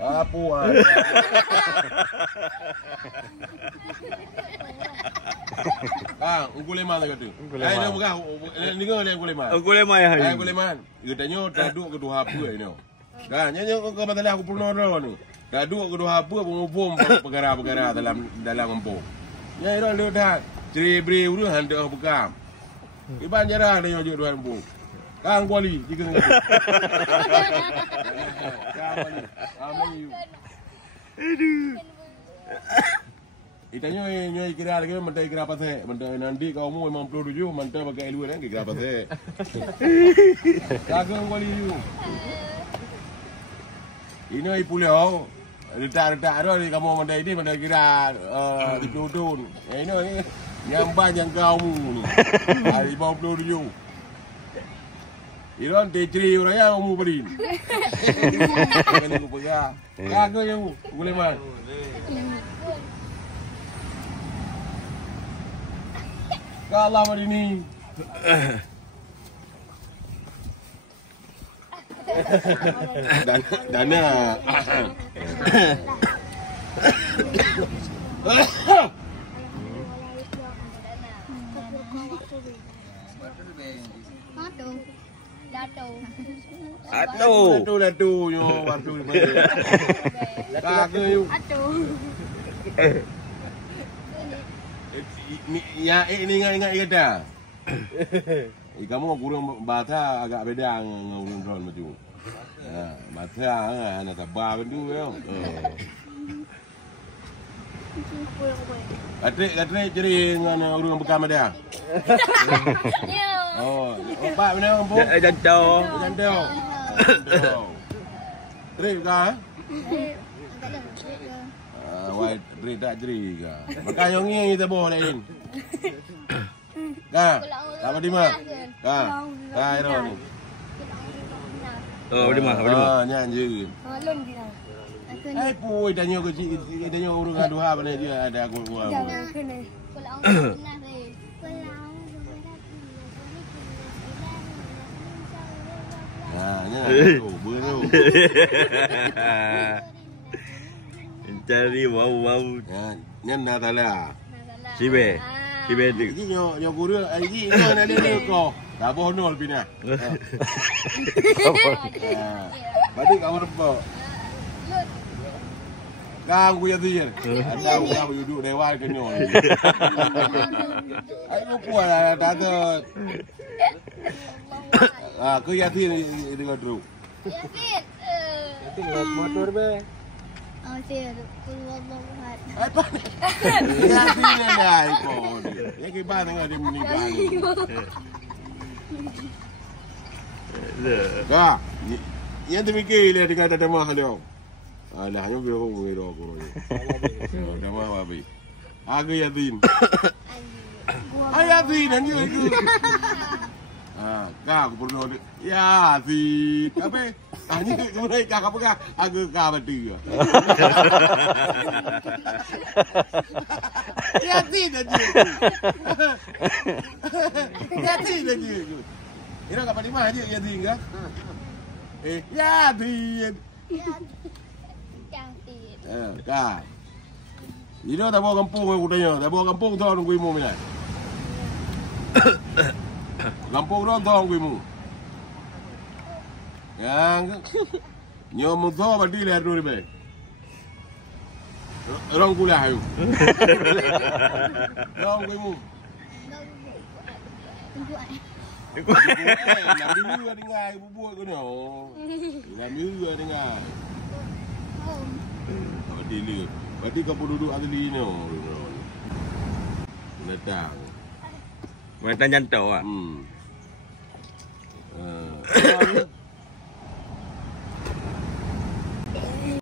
Apa Ungkul lima tu kata. Ini bukan. Ini kan ungkul lima. Ungkul lima ya hari. Ungkul lima. Katanya daduk kedua apa ini. Kan, nyanyi kau masalah aku pernah ada ni. Daduk kedua apa pengubum perkara-perkara dalam kampung. Ya itu lu dah ceri-beri udah hendak bekam. Iban jarang diajuk dua kampung. Kang kuali jika ni. Kang kuali. Amin. Aduh. Itanya nyoy kira lagi mentai kira apa sih? Mentai nanti kau mu 57 mentai pakai ilmu kan kira apa sih? Kagak kuali you. Ini pulau. Retak-retak ada di kamu mentai ini mentai kira di peludun. Ini nyamban yang kau mu ni. 57. Iron tecri uraya umur beri. Ini aku pegang. Kagak yang boleh man. Kalau hari ini. Dana. Atu yo waktu ni. Kagak yo. Ya ini ingat kata. Kamu kurang bahasa agak beda dengan orang drone macam. Bahasa anak tabah kan tu yo. Katrik ceri dengan orang bekam dia. Oh, pak mana kampung? Jantau. Jantau. Trik kah? Wai trik tak trik kah? Makan yang ni kita bawa lain. Kah? Apa di mana? Kah? Kah itu ni. Oh, di mana? Nyanyi. Lon dia. Pui tanya ke tanya urang dua apa dia ada aku. Jangan kena. Nyanyi tu, beru. Cari mau. Nyan nak tala. Sibe tu. Ini nyo guru, ini nak dia ko. Tak boh nol pina. Badi kamu rempo. Kau kuya tu je. Anda kau duduk dewan ke nyo. Aku puas lah tak aku yakin dengan dulu. Yakin. Itu motor be. Oh, dia keluar banget. Apa? Yakin dah itu. Ya kita tengok dia menipu. Kak, yang demikian dia dikata demah dia. Alah, hanya biru aku. Demah apa? Aku yakin. Yakin anjir itu. Kak, aku pernah ya sih. Tapi hanya kemudian kak apa kak? Agak kak berdua. Ya sih anjir. Ya sih anjir. Ini kak di mana aja ya sih enggak? Ya sih. Cantik. Kak. Ini dah bawa kampung aku tanya. Dah bawa kampung tu orang kuimu mana? Kampung orang tahu kuimu. Yang nyom tu apa di luar tu ni? Orang kuliah ayu. Orang kuimu. Nanti juga dengar ibu buat kau ni. Nanti juga dengar. Apa dia? Berarti kau duduk asli ni. Datang. Macam jantau ah.